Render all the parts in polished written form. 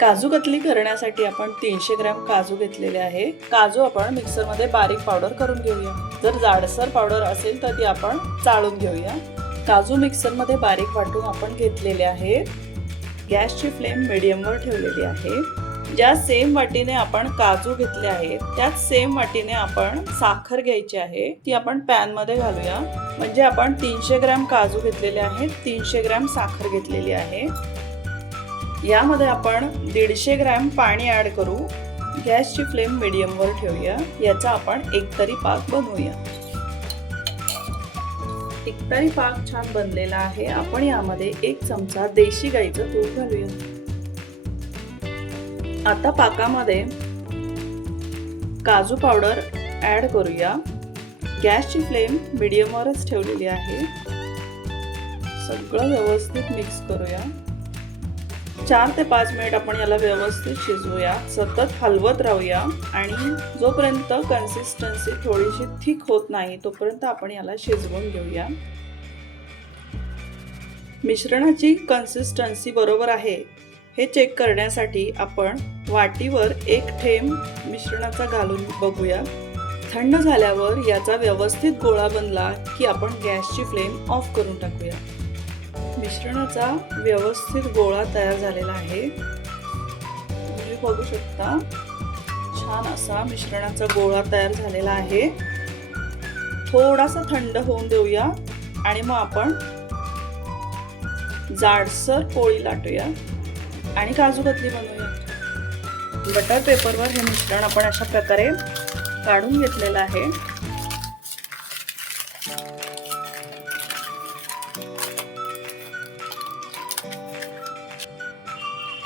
काजू कतली करण्यासाठी आपण 300 ग्रॅम काजू घेतलेले आहे। काजू आपण मिक्सर मध्ये बारीक पावडर करून घेऊया। जर जाडसर पावडर असेल तर ती आपण चाळून घेऊया। काजू मिक्सर मध्ये बारीक वाटून आपण घेतलेले आहे। गॅसची फ्लेम मीडियम वर ठेवलेली आहे। ज्या सेम वाटीने आपण काजू घेतले आहेत त्याच सेम वाटीने आपण साखर घ्यायची आहे। ती आपण पॅन मध्ये घालूया। म्हणजे आपण 300 ग्रॅम काजू घेतलेले आहेत, 300 ग्रॅम साखर घेतलेली आहे। यामध्ये आपण 150 ग्रॅम पाणी ऍड करू। गॅसची फ्लेम मीडियम वर ठेवूया। याचा आपण एकतरी पाक बनवूया। एकतरी पाक छान बनलेला आहे। आपण यामध्ये 1 चमचा देशी गाईचं तूप घालूया। आता पाकामध्ये काजू पावडर ऍड करूया। गॅसची फ्लेम मीडियम वरच ठेवलेली आहे। सगळं व्यवस्थित मिक्स करूया। 4 ते 5 मिनिट आपण याला व्यवस्थित शिजवूया। सतत हलवत राहूया आणि जोपर्यंत कन्सिस्टन्सी थोडीशी थिक होत नाही तोपर्यंत आपण याला शिजवून घेऊया। मिश्रणाची कन्सिस्टन्सी बरोबर आहे हे चेक करण्यासाठी आपण वाटीवर 1 थेंब मिश्रणाचा घालून बघूया। थंड झाल्यावर याचा व्यवस्थित गोळा बनला की आपण गॅसची फ्लेम ऑफ करून टाकूया। मिश्रणाचा व्यवस्थित गोळा तयार झालेला आहे। तुम्ही बघू शकता छान असा मिश्रणाचा गोळा तयार झालेला आहे। थोडासा थंड होऊन देऊया आणि मग आपण जाडसर पोळी लाटूया आणि काजू कतली बनवूया। बटर पेपरवर हे मिश्रण आपण अशा प्रकारे काढून घेतलेलं आहे।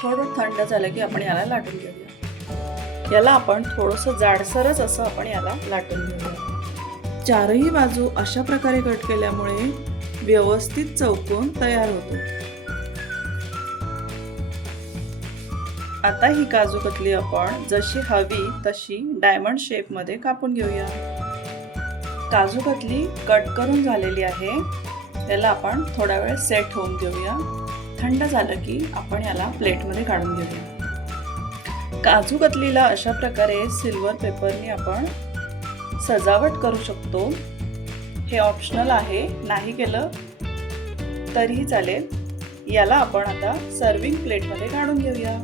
थोडं थंड झालं की आपण याला लाटून घेऊया। याला आपण थोडंसं जाडसरच असं आपण याला लाटून घेऊया। चारही बाजू अशा प्रकारे कट केल्यामुळे व्यवस्थित चौकोन तयार होतो। आता ही काजू कतली आपण जशी हवी तशी डायमंड शेप मध्ये कापून घेऊया। काजू कतली कट करून झालेली आहे। याला आपण थोडा वेळ सेट होऊन घेऊया। थंड झालं की आपण याला प्लेट मध्ये काढून घेऊया। काजू कतलीला अशा प्रकारे सिल्वर पेपरने आपण सजावट करू शकतो। हे ऑप्शनल आहे, नाही केलं तरीही चालेल। याला आपण आता सर्विंग प्लेट मध्ये काढून घेऊया।